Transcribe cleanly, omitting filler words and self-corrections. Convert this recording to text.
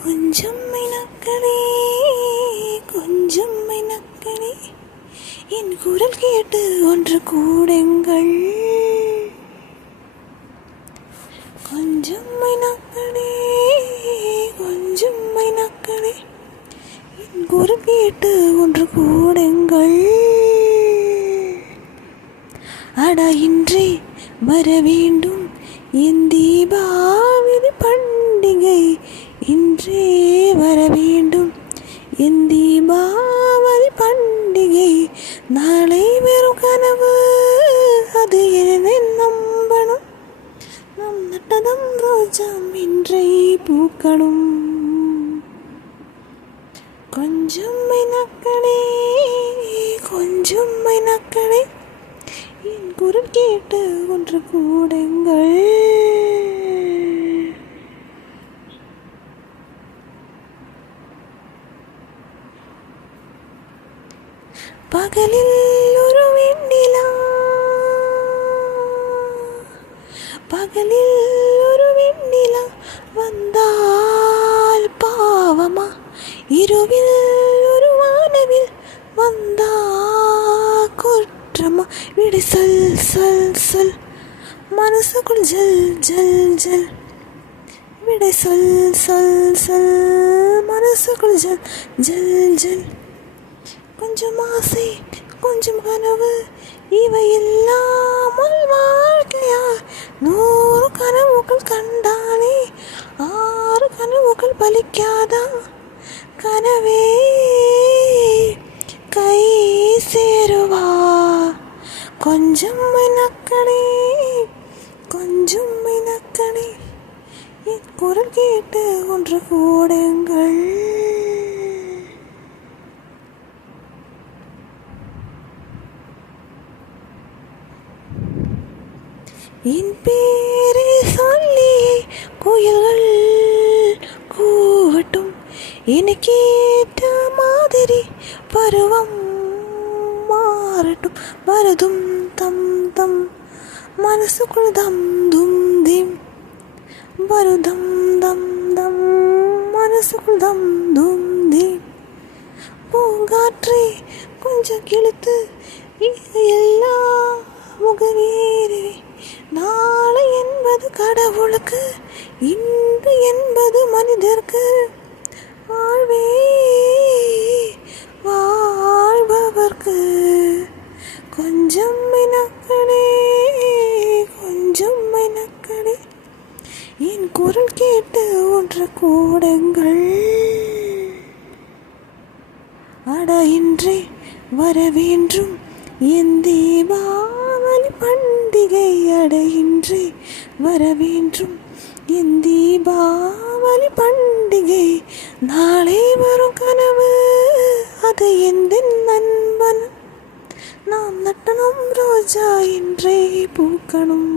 கொஞ்சம் மைனாக்களே, கொஞ்சம் மைனாக்களே, என் குரல் கேட்டு ஒன்று கூடுங்கள். கொஞ்சம் மைனாக்களே, கொஞ்சம் மைனாக்களே, என் குரல் கேட்டு ஒன்று கூடுங்கள். அடா இன்றே வர வேண்டும் என் தீபாவளி பண்டிகை, இன்றே வர வேண்டும் என் தீபாவளி பண்டிகை. நாளை வெறும் கனவு, அது என்னை நம்பணும். நம் நட்டதம் ரோஜாம் இன்றை பூக்கணும். கொஞ்சம் மைனாக்களே, கொஞ்சம் மைனாக்களே, என் குரல் கேட்டு ஒன்று கூடுங்கள். பகலில் ஒரு வெண்ணிலா, பகலில் ஒரு வெண்ணிலா வந்தால் பாவமா, இரவில் ஒரு வானவில் வந்தா குற்றமா. விடு சொல் சொல் சொல், மனசுக்குள் ஜல் ஜல் ஜல். விடை சொல் சொல் சொல், மனசுக்குள் ஜல் ஜல் ஜல். கொஞ்சம் ஆசை, கொஞ்சம் கனவு, இவை எல்லாம் வாழ்க்கையா? 100 கனவுகள் கண்டாலே 6 கனவுகள் பலிக்காதா? கனவே கை சேருவா? கொஞ்சம் மைனாக்களே, கொஞ்சம் மைனாக்களே, என் குரல் கேட்டு ஒன்று கூடுங்கள். என் பேரை சொல்லி கோயில்கள் கூவட்டும், எனக்கேற்ற மாதிரி பருவம் மாறட்டும். வரதும் தம் தம், மனசுக்குள் தம் தும் திம். வருதம் தம் தம், மனசுக்குள் தம் தும் திம். பூங்காற்றே கொஞ்சம் கிழித்து எல்லாம் முகவீரே. நாளை என்பது கடவுளுக்கு, இன்று என்பது மனிதருக்கு. வாழ்வே வாழ்பவர்க்கு. கொஞ்சம் மைனாக்களே, கொஞ்சம் மைனாக்களே, என் குரல் கேட்டு ஒன்று கூடுங்கள். அடா இன்றே வர வேண்டும் என் தீபாவளி பண்டிகை. அட இன்றே வர வேண்டும் என் தீபாவளி பண்டிகை. நாளை வரும் கனவு, அது எந்த நண்பன். நாம் நட்டனும் ரோஜா இன்றே பூக்கணும்.